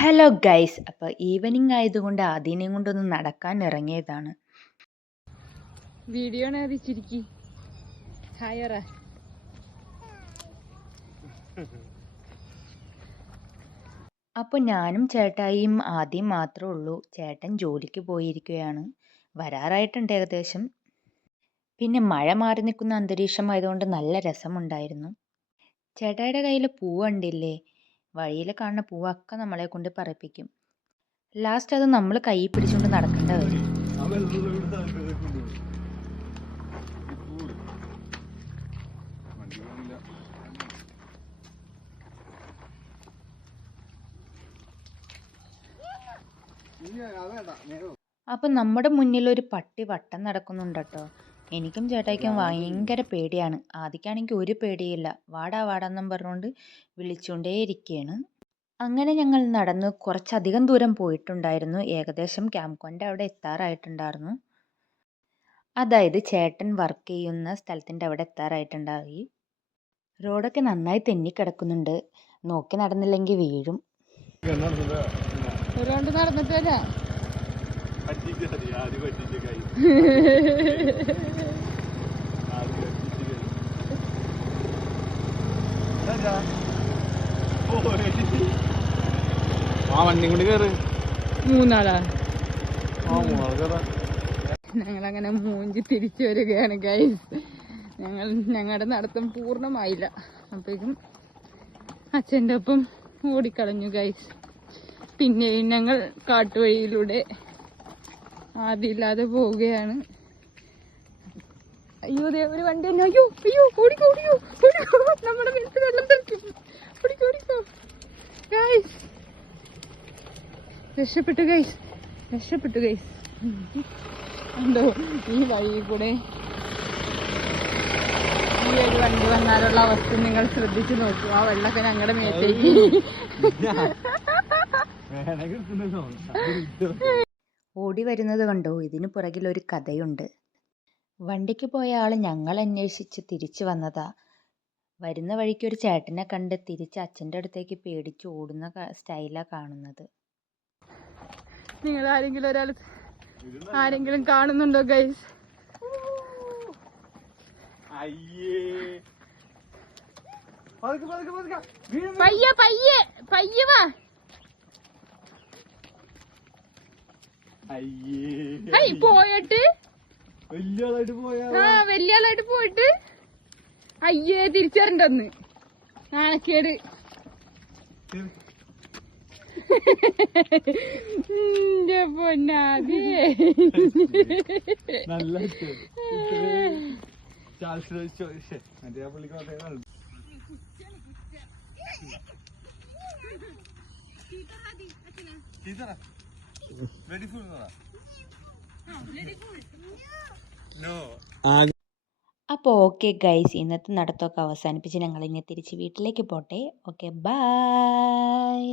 Hello guys, അപ്പോൾ evening ആയതുകൊണ്ട് ആദ്യനെയും കൊണ്ടൊന്ന് നടക്കാൻ ഇറങ്ങിയതാണ്. വീഡിയോ ചിരിക്കി ഹായറ. അപ്പോൾ ഞാനും ചേട്ടായിയും ആദ്യം മാത്രമേ ഉള്ളൂ. ചേട്ടൻ ജോലിക്ക് പോയിരിക്കുകയാണ്, വരാറായിട്ടുണ്ട് ഏകദേശം. പിന്നെ മഴ മാറി നിൽക്കുന്ന അന്തരീക്ഷം ആയതുകൊണ്ട് നല്ല രസമുണ്ടായിരുന്നു. ചേട്ടായിയുടെ കയ്യിൽ പൂവ് കണ്ടില്ലേ? വഴിയിൽ കാണുന്ന പൂവൊക്കെ നമ്മളെ കൊണ്ട് പറയിപ്പിക്കും. ലാസ്റ്റ് അത് നമ്മൾ കൈ പിടിച്ചുകൊണ്ട് നടക്കേണ്ട വരും. അപ്പം നമ്മുടെ മുന്നിൽ ഒരു പട്ടി വട്ടം നടക്കുന്നുണ്ട് കേട്ടോ. എനിക്കും ചേട്ടായിക്കും ഭയങ്കര പേടിയാണ്. ആദ്യക്കാണെങ്കിൽ ഒരു പേടിയില്ല, വാടാ വാടാന്നും പറഞ്ഞുകൊണ്ട് വിളിച്ചുകൊണ്ടേയിരിക്കുകയാണ്. അങ്ങനെ ഞങ്ങൾ നടന്ന് കുറച്ചധികം ദൂരം പോയിട്ടുണ്ടായിരുന്നു. ഏകദേശം ക്യാമ്പ്കോൻ്റെ അവിടെ എത്താറായിട്ടുണ്ടായിരുന്നു. അതായത് ചേട്ടൻ വർക്ക് ചെയ്യുന്ന സ്ഥലത്തിൻ്റെ അവിടെ എത്താറായിട്ടുണ്ടായി. റോഡൊക്കെ നന്നായി തെന്നിക്കിടക്കുന്നുണ്ട്, നോക്കി നടന്നില്ലെങ്കിൽ വീഴും. നടന്നിട്ടല്ല വണ്ടി കൊണ്ട് കയറ്. മൂന്നാളാ. ഞങ്ങളങ്ങനെ മൂഞ്ചി തിരിച്ചു വരികയാണ് ഗൈസ്. ഞങ്ങളുടെ നടത്തം പൂർണ്ണമായില്ല. അപ്പോഴേക്കും അച്ഛൻ്റെ ഒപ്പം ഓടിക്കളഞ്ഞു ഗൈസ്. പിന്നെയും ഞങ്ങൾ കാട്ടുവഴിയിലൂടെ ആദ്യമില്ലാതെ പോവുകയാണ്. അയ്യോ ദേ ഒരു വണ്ടി തന്നെ. അയ്യോ അയ്യോ ഓടിക്കോ ഓടിക്കോ ഓടിക്കോ, നമ്മുടെ മേത്ത് വെള്ളം തെറിക്കും. ഓടിക്കോ ഓടിക്കോ ഗൈസ്. രക്ഷപ്പെട്ടു ഗൈസ്, രക്ഷപ്പെട്ടു ഗൈസ്. എന്തോ ഈ വഴി കൂടെ ഈ ഒരു വണ്ടി വന്നാലുള്ള അവസ്ഥ നിങ്ങൾ ശ്രദ്ധിച്ചു നോക്കൂ. ആ വെള്ളമൊക്കെ ഞങ്ങളുടെ മേത്തേക്ക്. ഓടി വരുന്നത് കണ്ടോ? ഇതിന് പുറകിൽ ഒരു കഥയുണ്ട്. വണ്ടിക്ക് പോയ ആൾ ഞങ്ങൾ അന്വേഷിച്ച് തിരിച്ചു വന്നതാ. വരുന്ന വഴിക്ക് ഒരു ചേട്ടനെ കണ്ട് തിരിച്ച് അച്ഛൻ്റെ അടുത്തേക്ക് പേടിച്ച് ഓടുന്ന സ്റ്റൈലാണ് കാണുന്നത്. നിങ്ങൾ ആരെങ്കിലും കാണുന്നുണ്ടോ ഗൈസ്? പയ്യെ പയ്യെ പയ്യെ വാ. പോയിട്ട് വലിയ ആളായിട്ട് പോയിട്ട് അയ്യേ തിരിച്ചറിണ്ടന്ന് നാണക്കേട്. പൊന്നാദി അപ്പോൾ ഓക്കെ ഗൈസ്, ഇന്നത്തെ നടത്തമൊക്കെ അവസാനിപ്പിച്ച് ഞങ്ങൾ ഇനി തിരിച്ച് വീട്ടിലേക്ക് പോട്ടെ. Okay bye.